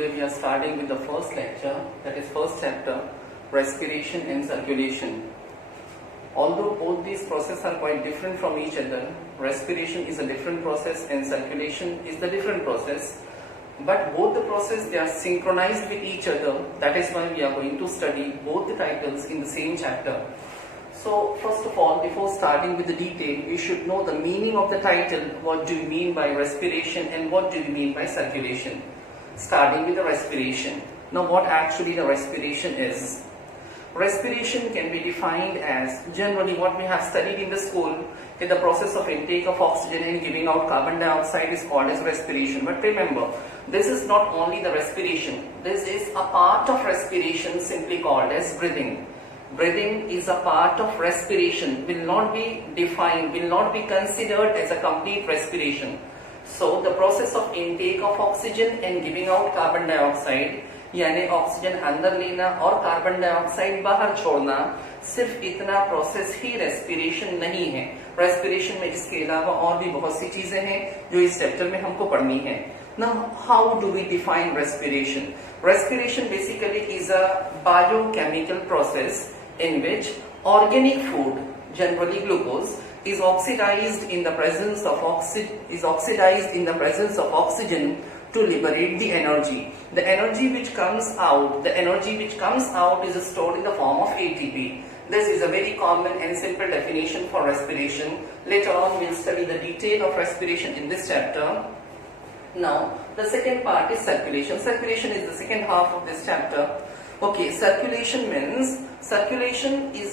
today we are starting with the first lecture, that is first chapter, respiration and circulation. Although both these processes are quite different from each other, respiration is a different process and circulation is the different process, but both the processes, they are synchronized with each other. That is why we are going to study both the titles in the same chapter. So first of all, before starting with the detail, we should know the meaning of the title. What do you mean by respiration and what do you mean by circulation? Starting with the respiration. Now what actually the respiration is? Respiration can be defined as generally what we have studied in the school, that the process of intake of oxygen and giving out carbon dioxide is called as respiration. But remember, this is not only the respiration. This is a part of respiration simply called as breathing. Breathing is a part of respiration, will not be defined, will not be considered as a complete respiration. So the process of intake of oxygen and giving out carbon dioxide, यानी oxygen अंदर लेना और carbon dioxide बाहर छोड़ना, सिर्फ इतना process ही respiration नहीं है. रेस्पिरेशन में इसके अलावा और भी बहुत सी चीजें हैं जो इस चैप्टर में हमको पढ़नी है. Now, how do we define respiration? Respiration basically is a biochemical process in which organic food, generally glucose, is oxidized in the presence of oxygen to liberate the energy. The energy which comes out is stored in the form of ATP. This is a very common and simple definition for respiration. Later on, we will study the detail of respiration in this chapter. Now, the second part is circulation. Circulation is the second half of this chapter. Okay, circulation is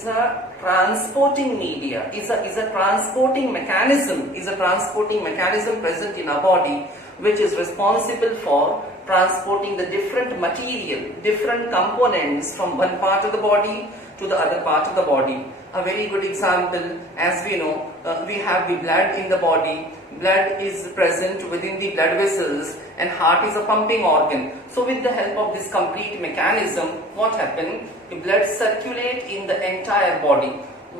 a transporting media, is a transporting mechanism present in our body, which is responsible for transporting the different material, different components from one part of the body to the other part of the body. A very good example, as we know, we have the blood in the body. Blood is present within the blood vessels and heart is a pumping organ. So with the help of this complete mechanism, what happens? The blood circulates in the entire body.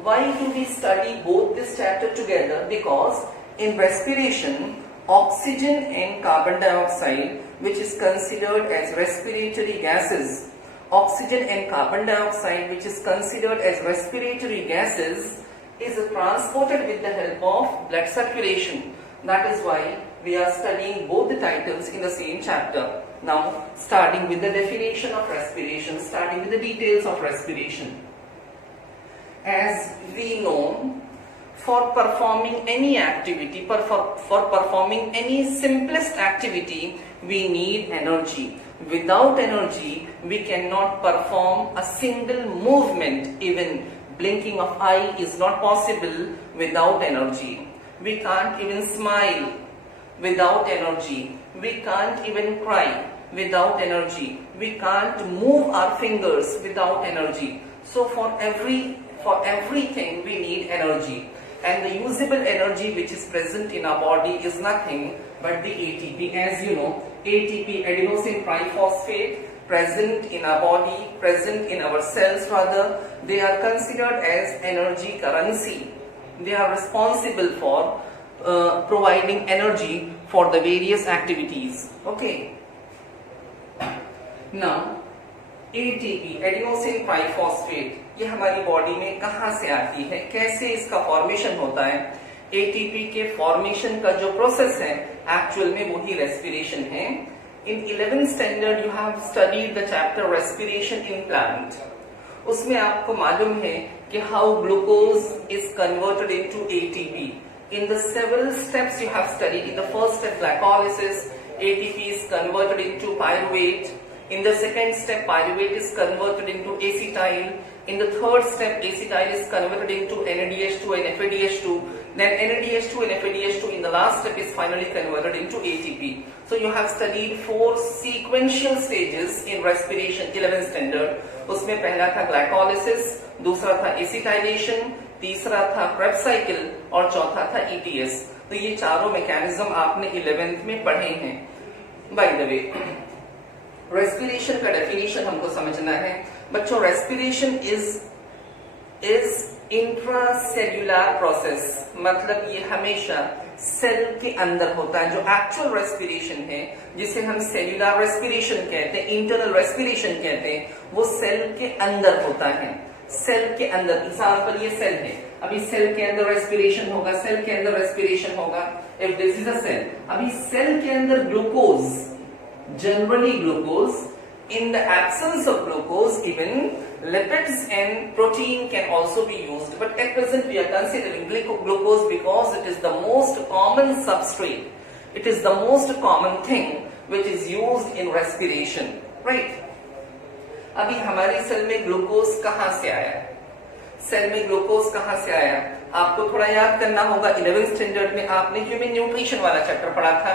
Why do we study both this chapter together? Because in respiration, oxygen and carbon dioxide, which is considered as respiratory gases, oxygen and carbon dioxide, which is considered as respiratory gases, is transported with the help of blood circulation. That is why we are studying both the titles in the same chapter. Now, starting with the definition of respiration, starting with the details of respiration. As we know, for performing any activity, for performing any simplest activity, we need energy. Without energy, we cannot perform a single movement. Even blinking of eye is not possible without energy. We can't even smile without energy. We can't even cry without energy. We can't move our fingers without energy. So for everything we need energy. And the usable energy which is present in our body is nothing but the ATP. As you know, ATP, adenosine triphosphate, present in our body, present in our cells rather, they are considered as energy currency. They are responsible for providing energy for the various activities. Okay. Now, ATP, adenosine triphosphate, ये हमारी body में कहाँ से आती है, कैसे इसका formation होता है? ATP के फॉर्मेशन का जो प्रोसेस है, एक्चुअल में वही रेस्पिरेशन है. In 11th standard you have studied the chapter respiration in plant. उसमें आपको मालूम है कि how glucose is converted into ATP. In the several steps you have studied, in the first step glycolysis, ATP is converted into pyruvate. In the second step, pyruvate is converted into acetyl. In the third step, acetyl is converted into NADH2 and FADH2. Then NADH2 and FADH2 in the last step is finally converted into ATP. So you have studied 4 sequential stages in respiration, 11th standard. उसमें पहला था glycolysis, दूसरा था acetylation, तीसरा था Krebs cycle और चौथा था ETS. तो ये चारों मैकेनिज्म आपने 11th में पढ़े हैं. By the way, रेस्पिरेशन का डेफिनेशन हमको समझना है. बच्चों, रेस्पिरेशन इज इंट्रासेल्युलर प्रोसेस, मतलब ये हमेशा सेल के अंदर होता है। जो एक्चुअल रेस्पिरेशन है, जिसे हम सेल्यूलर रेस्पिरेशन कहते हैं, इंटरनल रेस्पिरेशन कहते हैं, वो सेल के अंदर होता है। सेल के अंदर, एग्जाम्पल ये सेल है, अभी सेल के अंदर रेस्पिरेशन होगा, सेल के अंदर रेस्पिरेशन होगा। If this is a cell, अभी सेल के अंदर glucose, generally glucose, in the absence of glucose even lipids and protein can also be used, but at present we are considering glucose because it is the most common substrate, it is the most common thing which is used in respiration, right? अभी हमारी cell में glucose कहां से आया? Cell में glucose कहां से आया आपको थोड़ा याद करना होगा। 11th स्टैंडर्ड में आपने ह्यूमन न्यूट्रिशन वाला चैप्टर पढ़ा था।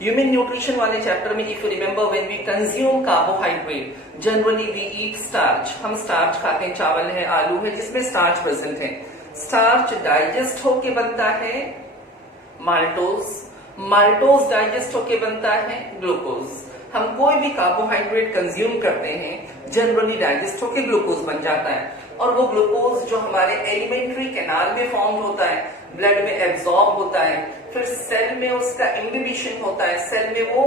ह्यूमन न्यूट्रिशन वाले चैप्टर में if you remember, when we consume carbohydrate, generally we eat starch, हम स्टार्च खाते हैं, चावल है, आलू है, जिसमें स्टार्च प्रेजेंट है। स्टार्च डाइजेस्ट होके बनता है माल्टोज, माल्टोज डाइजेस्ट होके बनता है ग्लूकोज। हम कोई भी कार्बोहाइड्रेट कंज्यूम करते हैं, जनरली डाइजेस्ट होके ग्लूकोज बन जाता है, और वो ग्लूकोज जो हमारे एलिमेंट्री कैनाल में फॉर्म होता है, ब्लड में एब्जॉर्ब होता है, फिर सेल में उसका इनहिबिशन होता है, सेल में वो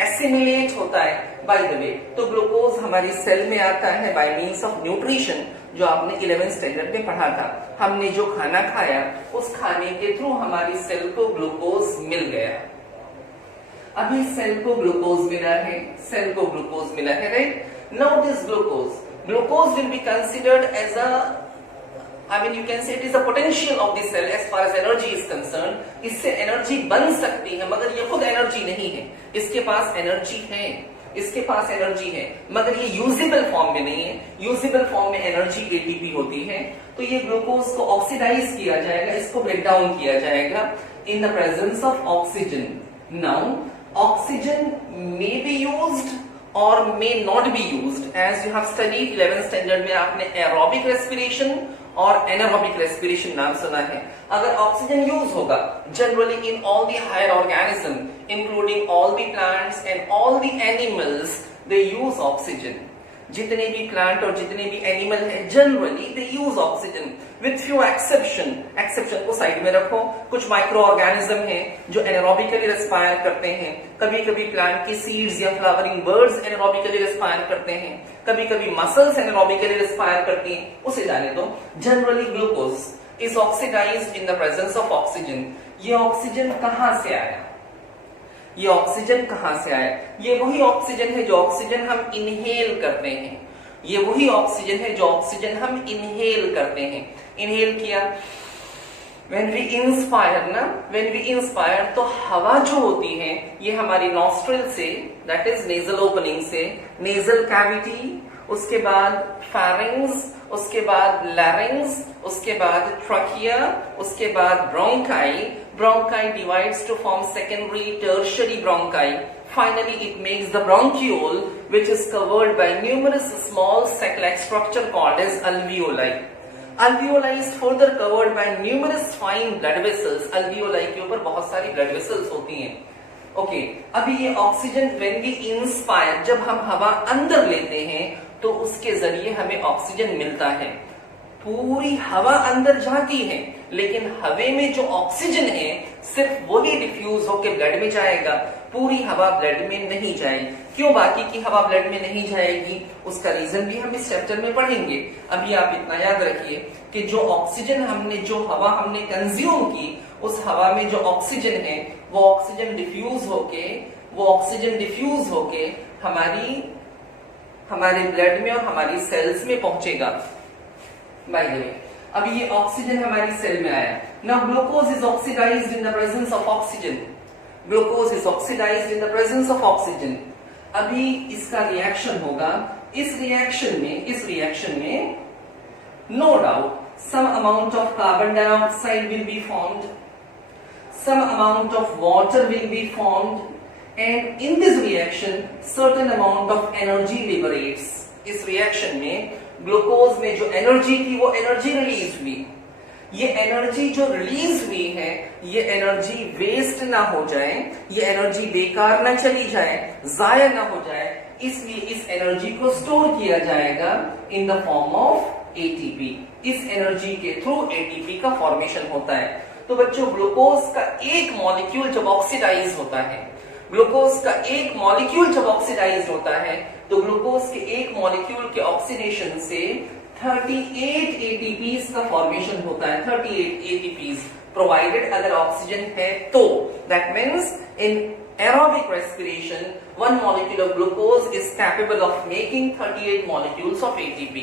एसिमिलेट होता है। बाय द वे, तो ग्लूकोज हमारी सेल में आता है बाय मीन्स ऑफ न्यूट्रिशन, जो आपने 11th स्टैंडर्ड में पढ़ा था। हमने जो खाना खाया, उस खाने के थ्रू हमारी सेल को ग्लूकोज मिल गया। अभी सेल को ग्लूकोज मिला है, सेल को ग्लूकोज मिला है, right? Now this glucose will be considered as a, I mean you can say it is a potential of the cell as far as energy is concerned। इससे energy बन सकती है, मगर ये खुद एनर्जी नहीं है। इसके पास एनर्जी है, इसके पास एनर्जी है, मगर ये यूजेबल फॉर्म में नहीं है। यूजेबल फॉर्म में एनर्जी एटीपी होती है। तो ये ग्लूकोज को ऑक्सीडाइज किया जाएगा, इसको ब्रेक डाउन किया जाएगा इन the presence of oxygen. Now oxygen may be used or may not be used, as you have studied 11th standard में आपने aerobic respiration और anaerobic respiration नाम सुना है। अगर ऑक्सीजन यूज होगा generally in all the higher organism including all the plants and all the animals, they use oxygen. जितने भी प्लांट और जितने भी एनिमल है, generally they use oxygen with few exception. Exception को साइड में रखो। कुछ माइक्रो ऑर्गेनिज्म है जो एनारोबिकली रेस्पायर करते हैं, कभी कभी प्लांट की सीड्स या फ्लावरिंग बर्ड्स एनारोबिकली रेस्पायर करते हैं, कभी कभी मसल्स एनारोबिकली रेस्पायर करती हैं, उसे जाने दो। Generally glucose is oxidized in the presence of oxygen. ये ऑक्सीजन कहां से आया? ये ऑक्सीजन कहां से आया? ये वही ऑक्सीजन है जो ऑक्सीजन हम इनहेल करते हैं। ये वही ऑक्सीजन है जो ऑक्सीजन हम इनहेल करते हैं। इनहेल किया, when we inspire ना, when we inspire तो हवा जो होती है ये हमारी नॉस्ट्रिल से, that is nasal opening से, nasal cavity, उसके बाद pharynx, उसके बाद larynx, उसके बाद trachea, उसके बाद bronchi। Bronchi divides to form secondary, tertiary bronchi. Finally, it makes the bronchiole, which is covered by numerous small sac-like structure called as alveoli. Alveoli is further covered by numerous fine blood vessels. Alveoli के ऊपर बहुत सारी blood vessels होती हैं। Okay, अभी ये oxygen when we inspire, जब हम हवा अंदर लेते हैं तो उसके जरिए हमें ऑक्सीजन मिलता है। पूरी हवा अंदर जाती है, लेकिन हवा में जो ऑक्सीजन है सिर्फ वही डिफ्यूज होकर ब्लड में जाएगा, पूरी हवा ब्लड में नहीं जाएगी। क्यों बाकी की हवा ब्लड में नहीं जाएगी? उसका रीजन भी हम इस चैप्टर में पढ़ेंगे। अभी आप इतना याद रखिए कि जो ऑक्सीजन हमने, जो हवा हमने कंज्यूम की, उस हवा में जो ऑक्सीजन है वो ऑक्सीजन डिफ्यूज होके हमारे ब्लड में और हमारी सेल्स में पहुंचेगा। बाय द वे, अभी ये ऑक्सीजन हमारी सेल में आया। Now glucose is oxidized in the presence of oxygen. Glucose is oxidized in the presence of oxygen. अभी इसका रिएक्शन होगा। इस रिएक्शन में no doubt some amount of carbon dioxide will be formed, some amount of water will be formed, and in this reaction certain amount of energy liberates। इस reaction में glucose में जो energy थी वो energy release हुई। ये energy जो release हुई है, ये एनर्जी वेस्ट ना हो जाए, ये एनर्जी बेकार ना चली जाए, जाया ना हो जाए, इसलिए इस एनर्जी को स्टोर किया जाएगा इन द फॉर्म ऑफ एटीपी। इस एनर्जी के थ्रू एटीपी का फॉर्मेशन होता है। तो बच्चों ग्लूकोज का एक मॉलिक्यूल जब ऑक्सीडाइज होता है, ग्लूकोज का एक मॉलिक्यूल जब ऑक्सीडाइज होता है तो ग्लूकोज के एक मॉलिक्यूल के ऑक्सीडेशन से 38 ATPs का फॉर्मेशन होता है, 38 ATPs प्रोवाइडेड अगर ऑक्सीजन है तो। That means in aerobic respiration one molecule of glucose is capable of making 38 molecules of ATP.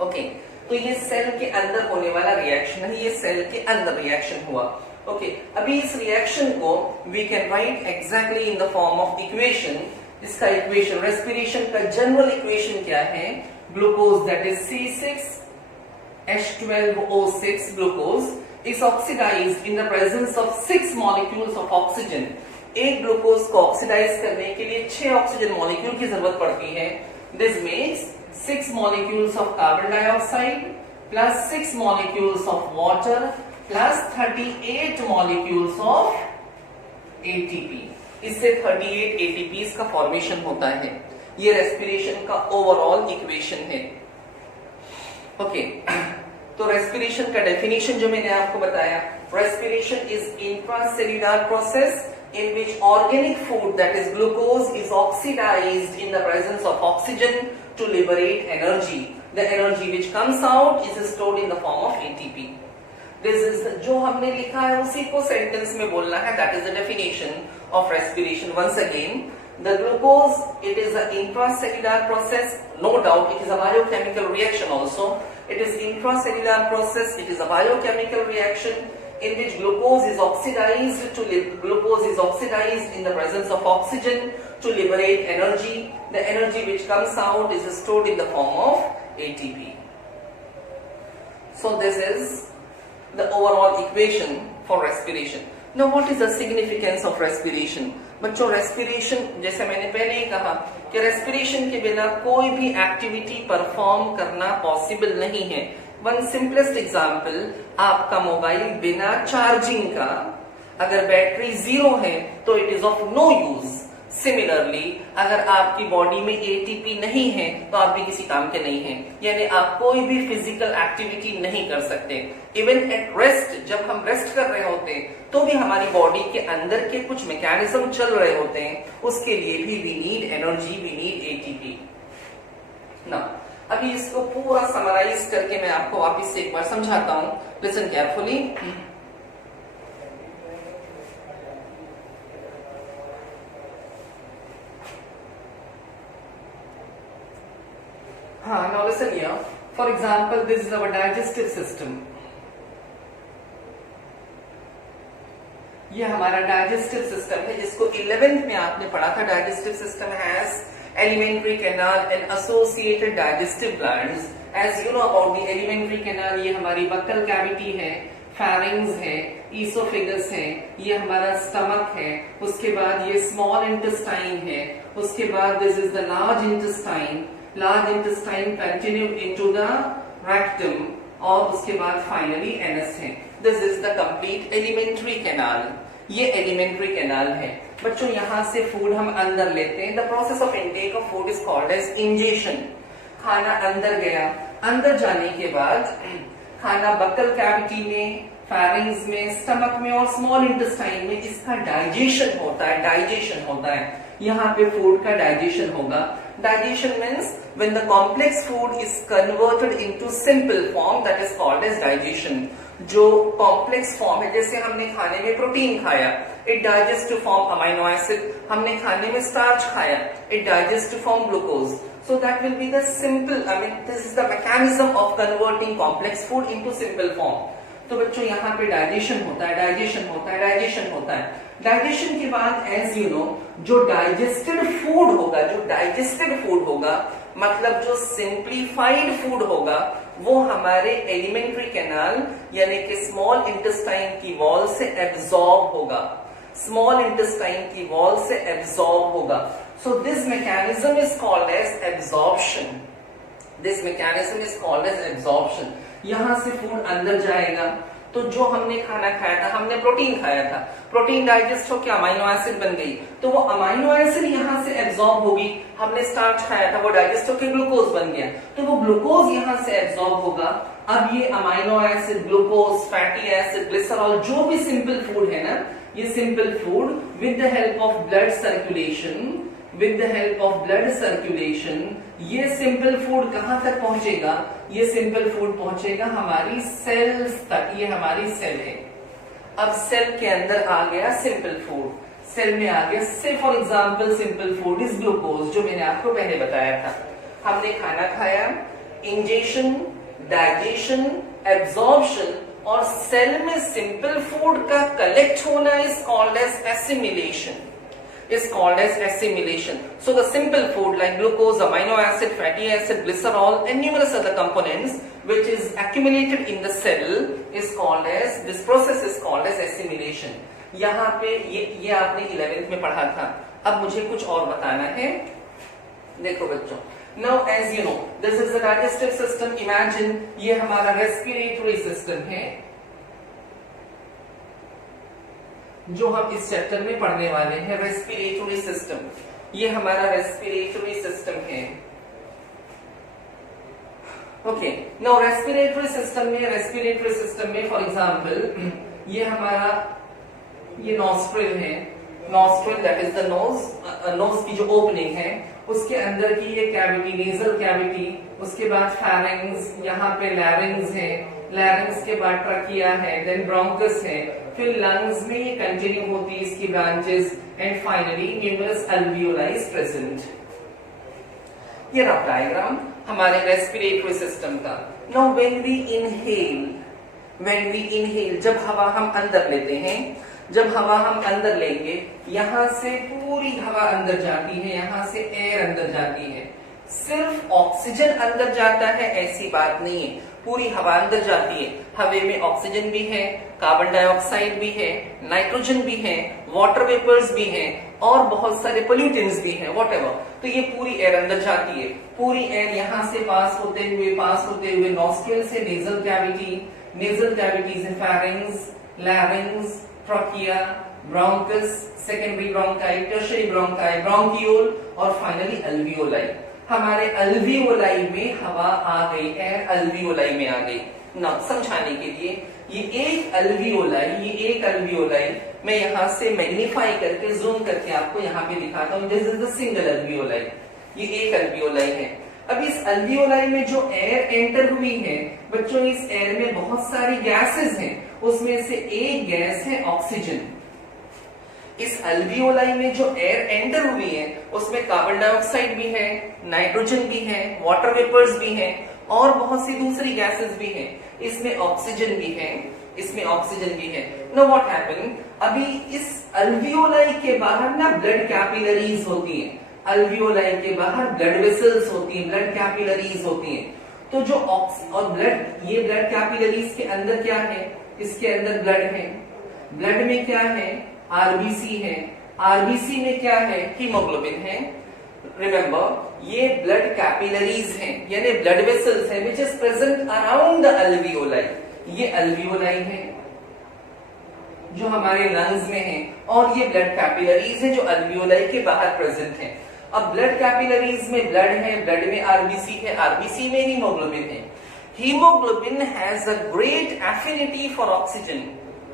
Okay, तो ये सेल के अंदर होने वाला रिएक्शन है, ये सेल के अंदर रिएक्शन हुआ। ओके, अभी इस रिएक्शन को we can write exactly in the form of equation. इसका इक्वेशन, रेस्पिरेशन का जनरल इक्वेशन क्या है? Glucose that is C6H12O6 glucose is oxidized in the presence of 6 molecules of oxygen. एक ग्लूकोज को ऑक्सीडाइज करने के लिए 6 ऑक्सीजन मॉलिक्यूल की जरूरत पड़ती है। This makes 6 molecules of carbon dioxide plus 6 molecules of water plus 38 molecules of ATP. इससे 38 ATPs का फॉर्मेशन होता है। ये रेस्पिरेशन का ओवरऑल इक्वेशन है। ओके, तो रेस्पिरेशन का डेफिनेशन जो मैंने आपको बताया, respiration is intracellular process in which organic food that is glucose is oxidized in the presence of oxygen to liberate energy. The energy which comes out is stored in the form of ATP. This is जो हमने लिखा है उसी को sentence में बोलना है। That is the definition of respiration. Once again, the glucose, it is an intracellular process. No doubt, it is a biochemical reaction also. It is intracellular process. It is a biochemical reaction in which glucose is oxidized in the presence of oxygen to liberate energy. The energy which comes out is stored in the form of ATP. So this is the overall equation for respiration. Now what is the significance of respiration? बच्चों, respiration जैसे मैंने पहले ही कहा कि respiration के बिना कोई भी एक्टिविटी परफॉर्म करना पॉसिबल नहीं है। वन सिंपलेस्ट एग्जाम्पल, आपका मोबाइल बिना चार्जिंग का अगर बैटरी 0 है तो it is of no use. Similarly अगर आपकी बॉडी में एटीपी नहीं है तो आप भी किसी काम के नहीं हैं, यानी आप कोई भी फिजिकल एक्टिविटी नहीं कर सकते। इवन एट रेस्ट, जब हम रेस्ट कर रहे होते हैं तो भी हमारी बॉडी के अंदर के कुछ मैकेनिज्म चल रहे होते हैं, उसके लिए भी we need energy, we need ATP ना। अभी इसको पूरा समराइज करके मैं आपको वापस से एक बार समझाता हूं। Listen carefully. हाँ, now listen here. For example, this is our digestive system. ये हमारा डाइजेस्टिव सिस्टम है जिसको 11th में आपने पढ़ा था। Digestive system has alimentary canal and associated digestive glands. As you know about the alimentary canal, ये हमारी बक्कल कैविटी है, pharynx है, esophagus है, ये हमारा स्टमक है, उसके बाद ये स्मॉल इंटेस्टाइन है, उसके बाद this is the large intestine. Large intestine continue into the rectum और उसके बाद फाइनली एनस है। This is the complete alimentary canal. ये एलिमेंट्री कैनाल है। बच्चों, यहां से फूड हम अंदर लेते हैं। The process of intake of food is called as ingestion. खाना अंदर गया, अंदर जाने के बाद खाना बक्कल कैविटी में, फैरिंग्स में, स्टमक में और स्मॉल इंटेस्टाइन में इसका डाइजेशन होता है। डाइजेशन होता है, यहाँ पे फूड का डाइजेशन होगा। Digestion means when the complex food is converted into simple form, that is called as digestion. जो कॉम्प्लेक्स फॉर्म है, जैसे हमने खाने में प्रोटीन खाया, it digest to form amino acid. हमने खाने में स्टार्च खाया, it digest to form glucose. So that will be the simple, I mean this is the mechanism of converting complex food into simple form. तो बच्चों, यहाँ पे digestion होता है, डाइजेशन होता है, डाइजेशन होता है। डाइजेशन के बाद एज यू नो, जो डाइजेस्टेड फूड होगा, जो डाइजेस्टेड फूड होगा मतलब जो सिंप्लीफाइड फूड होगा, वो हमारे एलिमेंट्री कैनाल यानी कि स्मॉल इंटेस्टाइन की वॉल से एब्जॉर्ब होगा। स्मॉल इंटेस्टाइन की वॉल से एब्जॉर्ब होगा। So this mechanism is called as absorption. This mechanism is called as absorption. यहां से फूड अंदर जाएगा, तो जो हमने खाना खाया था, हमने प्रोटीन खाया था, प्रोटीन डाइजेस्ट होकर अमाइनो एसिड बन गई, तो वो अमाइनो एसिड यहाँ से एब्जॉर्ब होगी। हमने स्टार्च खाया था, वो डाइजेस्ट होकर ग्लूकोज बन गया, तो वो ग्लूकोज यहाँ से एब्जॉर्ब होगा। अब ये amino acid, glucose, fatty acid, glycerol, जो भी सिंपल फूड है ना, ये simple food with the help of blood circulation, with the help of blood circulation, ये सिंपल फूड कहां तक पहुंचेगा? ये सिंपल फूड पहुंचेगा हमारी सेल्स तक। ये हमारी सेल है। अब सेल के अंदर आ गया सिंपल फूड, सेल में आ गया, say for example simple food is glucose, जो मैंने आपको पहले बताया था। हमने खाना खाया, इंजेशन, डाइजेशन, एब्जॉर्प्शन और सेल में सिंपल फूड का कलेक्ट होना is called as assimilation, is called as assimilation. So the simple food like glucose, amino acid, fatty acid, glycerol and numerous other components which is accumulated in the cell is called as, this process is called as assimilation. यहाँ पे ये आपने 11th में पढ़ा था। अब मुझे कुछ और बताना है। देखो बच्चों, now as you know this is the digestive system. Imagine ये हमारा respiratory system है जो हम इस चैप्टर में पढ़ने वाले हैं, रेस्पिरेटरी सिस्टम। ये हमारा रेस्पिरेटरी सिस्टम है। ओके, नाउ रेस्पिरेटरी सिस्टम में फॉर एग्जांपल ये हमारा ये नॉस्ट्रिल है, nostril that is the nose, nose की जो ओपनिंग है उसके अंदर की ये कैविटी, नेजल कैविटी, उसके बाद फेरिंग्स, यहाँ पे लैरिंग्स है, लैरिंग्स के बाद ट्रकिया है, देन ब्रोंकस है, फिर लंग्स में ये कंटिन्यू होती है इसकी branches and finally numerous alveoli present. ये रफ डायग्राम हमारे रेस्पिरेटरी सिस्टम का। नाउ व्हेन वी इनहेल, जब हवा हम अंदर लेते हैं, जब हवा हम अंदर लेंगे, यहां से पूरी हवा अंदर जाती है, यहां से एयर अंदर जाती है। सिर्फ ऑक्सीजन अंदर जाता है ऐसी बात नहीं है, पूरी हवा अंदर जाती है। हवा में ऑक्सीजन भी है, कार्बन डाइऑक्साइड भी है, नाइट्रोजन भी है, वाटर वेपर्स भी हैं और बहुत सारे पोल्यूटेंट्स भी हैं, व्हाटएवर। तो ये पूरी एयर अंदर जाती है। पूरी एयर यहां से पास होते हुए नॉस्ट्रिल से नेजल कैविटी, नेजल कैविटी से pharynx, लैरिंग्स, trachea, bronchus, secondary bronchi, tertiary bronchi, bronchiole और फाइनली अल्वियोलाई। हमारे अल्वियोलाई में हवा आ गई, एयर अल्वियोलाई में आ गई। ना समझाने के लिए ये एक अल्वियोलाई मैं यहां से मैग्नीफाई करके जूम करके आपको यहाँ पे दिखाता हूँ। This is the single alveoli, ये एक अल्वियोलाई है। अब इस अल्वियोलाई में जो एयर एंटर हुई है बच्चों, इस एयर में बहुत सारी गैसेस हैं, उसमें से एक गैस है ऑक्सीजन। इस अल्वियोलाई में जो एयर एंटर हुई है उसमें कार्बन डाइऑक्साइड भी है, नाइट्रोजन भी है, वाटर वेपर्स भी हैं और बहुत सी दूसरी गैसेस भी हैं। इसमें ऑक्सीजन भी है, इसमें ऑक्सीजन भी है। नो व्हाट हैपन, अभी इस अल्वियोलाई के बाहर ना ब्लड कैपिलरीज होती हैं, अल्वियोलाई के बाहर ब्लड वेसल्स होती हैं, ब्लड कैपिलरीज होती हैं। तो जो और ब्लड, ये ब्लड कैपिलरीज के अंदर क्या है? इसके अंदर ब्लड है, ब्लड में क्या है? आरबीसी है, आरबीसी में क्या है? हीमोग्लोबिन है। रिमेंबर, ये ब्लड कैपिलरीज हैं, यानी ब्लड वेसल्स हैं which is present around the alveoli. ये अल्वियोलाई है जो हमारे लंग्स में है और ये ब्लड कैपिलरीज है जो अल्वियोलाई के बाहर प्रेजेंट है। अब ब्लड कैपिलरीज में ब्लड है, ब्लड में आरबीसी है, आरबीसी में हीमोग्लोबिन है। Haemoglobin has a great affinity for oxygen.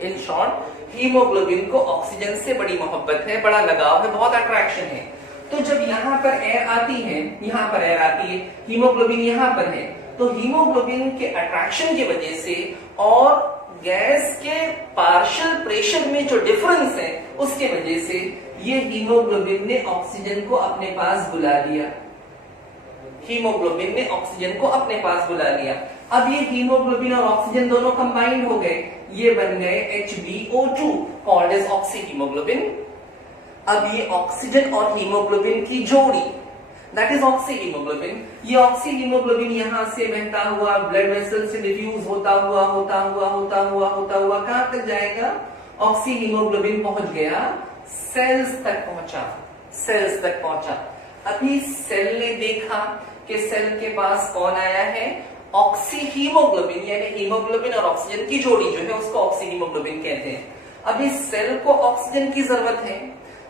In short, haemoglobin को ऑक्सीजन से बड़ी मोहब्बत है, बड़ा लगाव है, बहुत अट्रैक्शन है। तो जब यहाँ पर एयर आती है, यहाँ पर एयर आती है, हीमोग्लोबिन यहाँ पर है, तो हीमोग्लोबिन के अट्रैक्शन की वजह से और गैस के पार्शियल प्रेशर में जो डिफरेंस है उसके वजह से ये हीमोग्लोबिन ने ऑक्सीजन को अपने पास बुला लिया, हीमोग्लोबिन ने ऑक्सीजन को अपने पास बुला लिया। अब ये हीमोग्लोबिन और ऑक्सीजन दोनों कंबाइंड हो गए, ये बन गए HbO2 कॉल्ड एज ऑक्सीहीमोग्लोबिन। अब ये ऑक्सीजन और हीमोग्लोबिन की जोड़ी दैट इज ऑक्सीहीमोग्लोबिन, ये ऑक्सीहीमोग्लोबिन यहां से बहता हुआ ब्लड वेसल से डिफ्यूज होता हुआ कहां तक जाएगा? ऑक्सीहीमोग्लोबिन पहुंच गया, सेल्स तक पहुंचा। अभी सेल ने देखा कि सेल के पास कौन आया है? ऑक्सी हीमोग्लोबिन यानी हीमोग्लोबिन और ऑक्सीजन की जोड़ी जो है उसको ऑक्सी हीमोग्लोबिन कहते हैं। अब इस सेल को ऑक्सीजन की जरूरत है,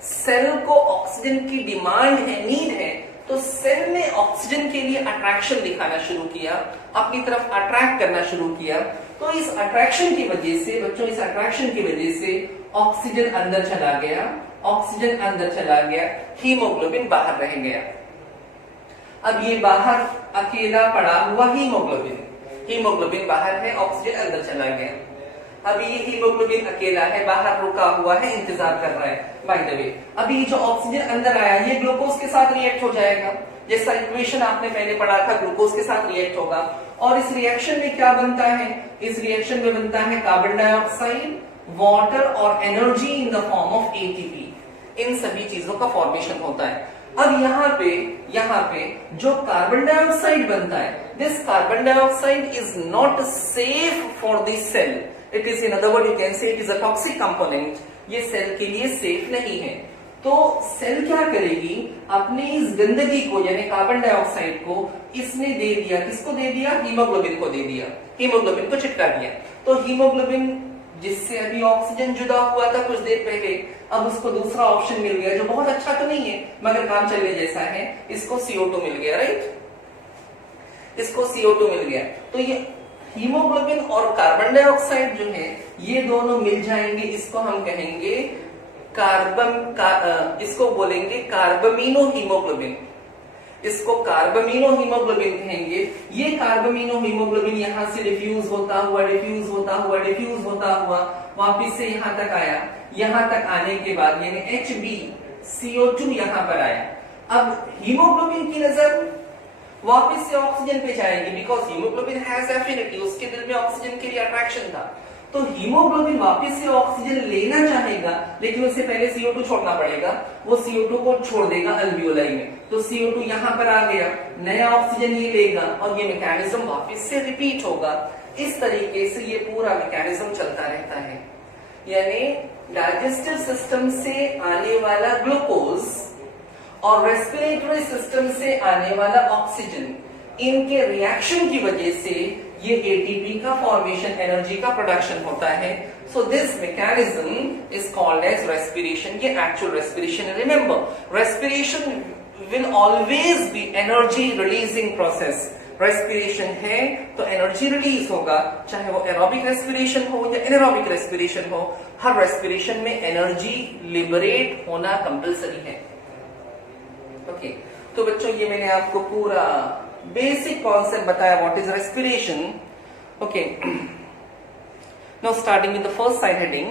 सेल को ऑक्सीजन की डिमांड है, नीड है, तो सेल ने ऑक्सीजन के लिए अट्रैक्शन दिखाना शुरू किया, अपनी तरफ अट्रैक्ट करना शुरू किया। तो इस अट्रैक्शन की वजह से बच्चों, इस अट्रैक्शन की वजह से ऑक्सीजन अंदर चला गया, ऑक्सीजन अंदर चला गया, हीमोग्लोबिन बाहर रह गया। अब ये बाहर अकेला पड़ा हुआ हीमोग्लोबिन, हीमोग्लोबिन बाहर है, ऑक्सीजन अंदर चला गया। अब ये हीमोग्लोबिन अकेला है, बाहर रुका हुआ है, इंतजार कर रहा है। बाय द वे, अभी जो ऑक्सीजन अंदर आया ये ग्लूकोज के साथ रिएक्ट हो जाएगा, जैसा इक्वेशन आपने पहले पढ़ा था, ग्लूकोज के साथ रिएक्ट होगा। और इस रिएक्शन में क्या बनता है? इस रिएक्शन में बनता है कार्बन डाइऑक्साइड, वाटर और energy in the form of ATP. इन सभी चीजों का फॉर्मेशन होता है। अब यहाँ पे जो कार्बन डाइऑक्साइड बनता है, this carbon dioxide is not safe for this cell, it is in other word you can say it is a toxic component, ये सेल के लिए सेफ नहीं है। तो सेल क्या करेगी, अपने इस गंदगी को यानी कार्बन डाइऑक्साइड को इसने दे दिया, किसको दे दिया? हीमोग्लोबिन को दे दिया, हीमोग्लोबिन को चिपका दिया। तो हीमोग्लोबिन जिससे अभी ऑक्सीजन जुदा हुआ था कुछ देर पहले, अब उसको दूसरा ऑप्शन मिल गया जो बहुत अच्छा तो नहीं है मगर काम चलने जैसा है, इसको CO2 मिल गया, राइट, इसको CO2 मिल गया। तो ये हीमोग्लोबिन और कार्बन डाइऑक्साइड जो है ये दोनों मिल जाएंगे, इसको हम कहेंगे इसको बोलेंगे कार्बमिनो हीमोग्लोबिन, इसको कार्बमिनो हीमोग्लोबिन कहेंगे। ये कार्बमिनो हीमोग्लोबिन यहां से डिफ्यूज होता हुआ वापिस से यहां तक आया, यहां तक आने के बाद यानी HbCO2 यहां पर आया। अब हीमोग्लोबिन की नजर वापिस से ऑक्सीजन पे जाएगी, बिकॉज हीमोग्लोबिन हैज एफिनिटी, उसके दिल में ऑक्सीजन के लिए अट्रैक्शन था। तो हीमोग्लोबिन वापस से ऑक्सीजन लेना चाहेगा, लेकिन उससे पहले CO2 छोड़ना पड़ेगा, वो CO2 को छोड़ देगा अल्वियोलाई में। तो CO2 यहां पर आ गया, नया ऑक्सीजन ये लेगा और ये मैकेनिज्म वापस से रिपीट होगा। इस तरीके से ये पूरा मैकेनिज्म चलता रहता है। यानी डाइजेस्टिव सिस्टम से आने वाला ग्लूकोज और रेस्पिरेटरी सिस्टम से आने वाला ऑक्सीजन, इनके रिएक्शन की वजह से ये एटीपी का फॉर्मेशन, एनर्जी का प्रोडक्शन होता है। So this mechanism is called as respiration. ये एक्चुअल रेस्पिरेशन है। Remember, respiration will always be energy releasing process. Respiration है तो एनर्जी रिलीज होगा, चाहे वो एरोबिक रेस्पिरेशन हो या एनारोबिक रेस्पिरेशन हो, हर रेस्पिरेशन में एनर्जी लिबरेट होना कंपल्सरी है। ओके, तो बच्चों ये मैंने आपको पूरा बेसिक कॉन्सेप्ट बताया, what is respiration. Okay, now starting with the first side heading.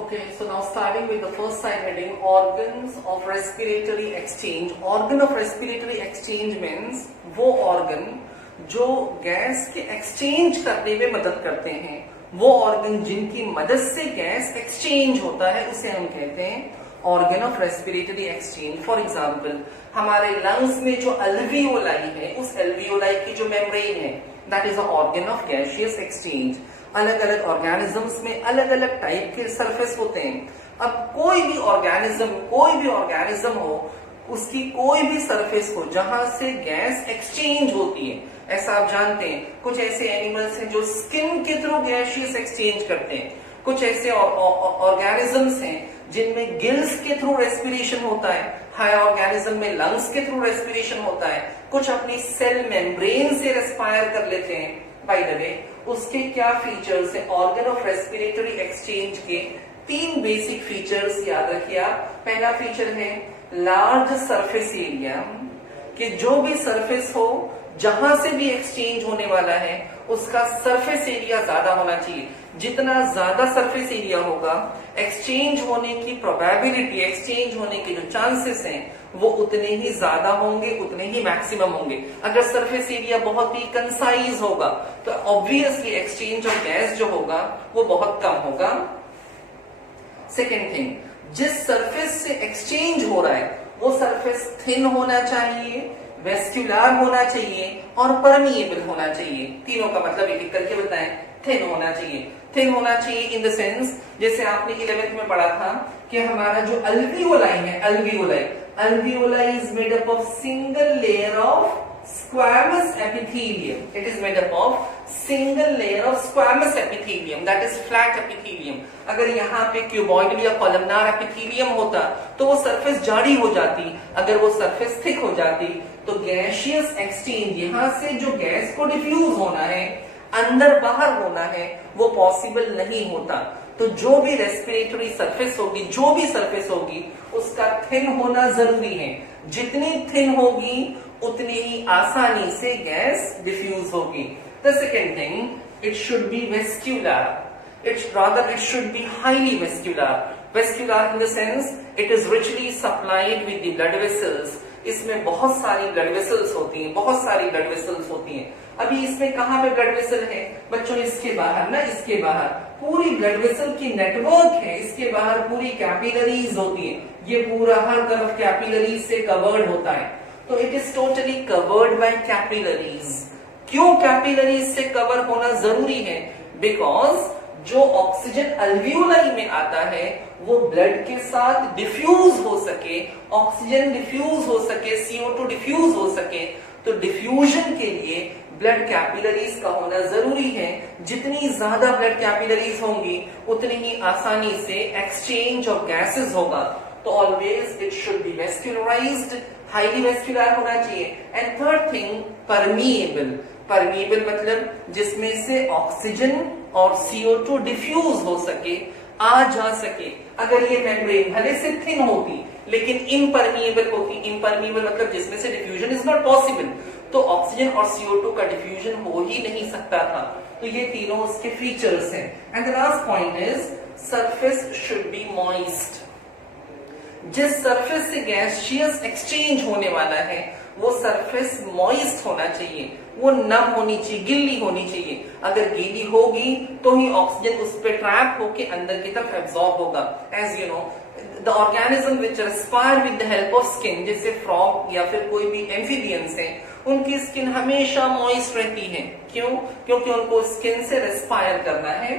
Okay, so now starting with the first side heading, organs of respiratory exchange. Organ of respiratory exchange means वो organ जो gas के exchange करने में मदद करते हैं, वो organ जिनकी मदद से गैस एक्सचेंज होता है उसे हम कहते हैं organ of respiratory exchange. For example, हमारे लंग्स में जो अल्वियोलाई है, उस अल्वियोलाई की जो मेम्ब्रेन है, that is a organ of gaseous exchange. अलग अलग ऑर्गेनिजम्स में अलग अलग टाइप के सरफेस होते हैं। अब कोई भी ऑर्गेनिज्म हो, उसकी कोई भी सरफेस हो जहां से गैस एक्सचेंज होती है, ऐसा आप जानते हैं। कुछ ऐसे एनिमल्स हैं जो स्किन के थ्रू गैसियस एक्सचेंज करते हैं, कुछ ऐसे ऑर्गेनिजम्स हैं जिनमें गिल्स के थ्रू रेस्पिरेशन होता है, हाई ऑर्गेनिज्म में लंग्स के थ्रू रेस्पिरेशन होता है, कुछ अपनी सेल मेम्ब्रेन से रेस्पायर कर लेते हैं। बाय द वे, उसके क्या फीचर्स है? ऑर्गन ऑफ रेस्पिरेटरी एक्सचेंज के 3 बेसिक फीचर्स याद रखिए आप। पहला फीचर है लार्ज सरफेस एरिया, कि जो भी सरफेस हो जहां से भी एक्सचेंज होने वाला है उसका सरफेस एरिया ज्यादा होना चाहिए। जितना ज्यादा सरफेस एरिया होगा, एक्सचेंज होने की प्रोबेबिलिटी, एक्सचेंज होने के जो चांसेस हैं वो उतने ही ज्यादा होंगे, उतने ही मैक्सिमम होंगे। अगर सरफेस एरिया बहुत ही कंसाइज होगा तो ऑब्वियसली एक्सचेंज ऑफ गैस जो होगा वो बहुत कम होगा। सेकेंड थिंग, जिस सरफेस से एक्सचेंज हो रहा है वो सरफेस थिन होना चाहिए, वेस्क्युलर होना चाहिए और परमिएबल होना चाहिए। तीनों का मतलब एक एक करके बताएं। थिन होना चाहिए, थिन होना चाहिए इन द सेंस, जैसे आपने 11th में पढ़ा था कि हमारा जो अल्वियोलाई है, alveoli is made up of single layer of squamous epithelium. It is made up of single layer of squamous epithelium, that is flat epithelium. अगर यहाँ पे क्यूबॉइडल या कॉलमनार एपिथेलियम होता तो वो सरफेस जाड़ी हो जाती, अगर वो सरफेस थिक हो जाती तो गैसियस एक्सचेंज, यहाँ से जो गैस को डिफ्यूज होना है, अंदर बाहर होना है, वो पॉसिबल नहीं होता। तो जो भी रेस्पिरेटरी सरफेस होगी, जो भी सरफेस होगी, उसका थिन होना जरूरी है। जितनी थिन होगी उतनी ही आसानी से गैस डिफ्यूज होगी। The second thing, it should B vascular, it should be highly vascular. Vascular in the sense it is richly supplied with the blood vessels. इसमें बहुत सारी ब्लड वेसल्स होती हैं, बहुत सारी ब्लड वेसल्स होती हैं। अभी इसमें कहाँ पे ब्लड वेसल है बच्चों? इसके बाहर ना, इसके बाहर पूरी ब्लड वेसल की नेटवर्क है, इसके बाहर पूरी कैपिलरीज होती है, ये पूरा हर तरफ कैपिलरीज से कवर्ड होता है। तो it is totally covered by capillaries. क्यों कैपिलरीज से कवर होना जरूरी है? बिकॉज जो ऑक्सीजन अल्वियोलाई में आता है वो ब्लड के साथ डिफ्यूज हो सके, ऑक्सीजन डिफ्यूज हो सके, CO2 डिफ्यूज हो सके, तो डिफ्यूजन के लिए ब्लड कैपिलरीज का होना जरूरी है। जितनी ज्यादा ब्लड कैपिलरीज होंगी उतनी ही आसानी से एक्सचेंज ऑफ गैसेस होगा। तो always it should be vascularised, highly vascular होना चाहिए। And third thing, permeable. Permeable मतलब जिसमें से ऑक्सीजन और CO2 डिफ्यूज हो सके, आ जा सके। अगर ये मेम्ब्रेन भले से थिन होती लेकिन इम्परमिएबल होती, इम्परमिएबल मतलब जिसमें से डिफ्यूजन इज नॉट पॉसिबल, तो ऑक्सीजन और CO2 का डिफ्यूजन हो ही नहीं सकता था। तो ये तीनों उसके फीचर्स हैं। And the last point is surface should be moist. जिस सरफेस से गैसियस एक्सचेंज होने वाला है वो सरफेस मॉइस्ट होना चाहिए, वो नम होनी चाहिए, गिल्ली होनी चाहिए। अगर गीली होगी तो ही ऑक्सीजन उस पर ट्रैप होके अंदर की तरफ एब्जॉर्ब होगा। As you know, the organism which respire with the help of skin, जैसे फ्रॉग या फिर कोई भी एम्फीबियंस है, उनकी स्किन हमेशा मॉइस्ट रहती है। क्यों? क्योंकि उनको स्किन से रेस्पायर करना है।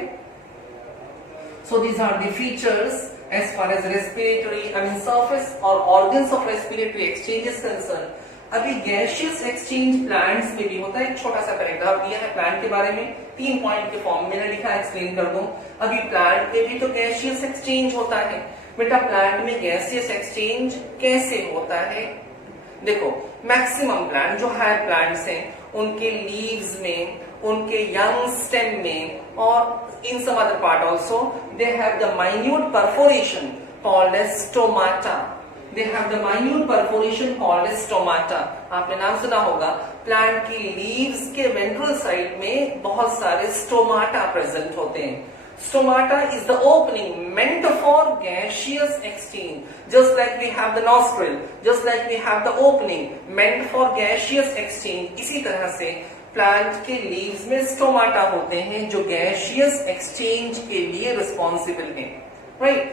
So these are the features as far as respiratory, surface or organs of respiratory exchange is concerned. अभी गैसियस एक्सचेंज प्लांट्स में भी होता है। एक छोटा सा पैराग्राफ दिया है प्लांट के बारे में, 3 पॉइंट के फॉर्म में लिखा है, एक्सप्लेन कर दूं। अभी प्लांट में भी तो गैसियस एक्सचेंज होता है। बेटा प्लांट में गैसियस एक्सचेंज कैसे होता है? देखो, मैक्सिमम प्लांट जो हायर प्लांट्स हैं उनके लीव्स में, उनके यंग स्टेम में और in some other part also they have the minute perforation called as stomata. They have the minute perforation called as stomata. आपने नाम सुना होगा, प्लांट की लीव्स के वेंट्रल साइड में बहुत सारे स्टोमाटा प्रेजेंट होते हैं। Stomata is the opening meant for gaseous exchange. Just like we have the nostril, just like we have the opening meant for gaseous exchange. इसी तरह से प्लांट के लीव्स में स्टोमाटा होते हैं जो गैसियस एक्सचेंज के लिए रिस्पॉन्सिबल हैं, राइट?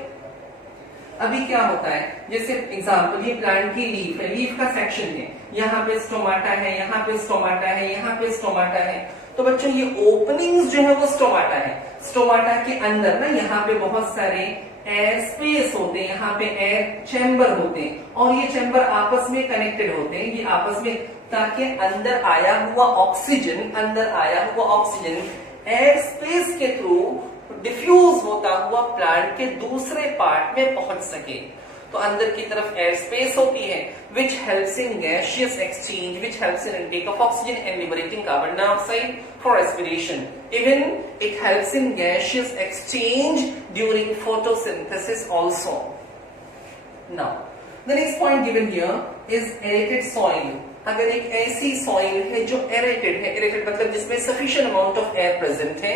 अभी क्या होता है, जैसे एग्जांपल ये प्लांट की लीफ है, लीफ का सेक्शन है, यहाँ पे स्टोमाटा है, यहाँ पे स्टोमाटा है, यहाँ पे स्टोमाटा है। तो बच्चों ये ओपनिंग्स जो है वो स्टोमाटा है। स्टोमाटा के अंदर ना यहाँ पे बहुत सारे एयर स्पेस होते हैं, यहाँ पे एयर चैम्बर होते हैं और ये चैम्बर आपस में कनेक्टेड होते हैं, ये आपस में, ताकि अंदर आया हुआ ऑक्सीजन एयर स्पेस के थ्रू डिफ्यूज होता हुआ प्लांट के दूसरे पार्ट में पहुंच सके। तो अंदर की तरफ एयर स्पेस होती है which helps in gaseous exchange, which helps in intake of oxygen and liberating carbon dioxide for respiration. Even it helps in gaseous exchange during photosynthesis also. Now, the next point given here is aerated soil. अगर एक ऐसी soil है जो aerated है, aerated मतलब जिसमें sufficient amount of air present है,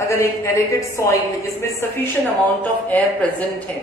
अगर एक एरेटेड सॉइल है जिसमें sufficient amount of air present है,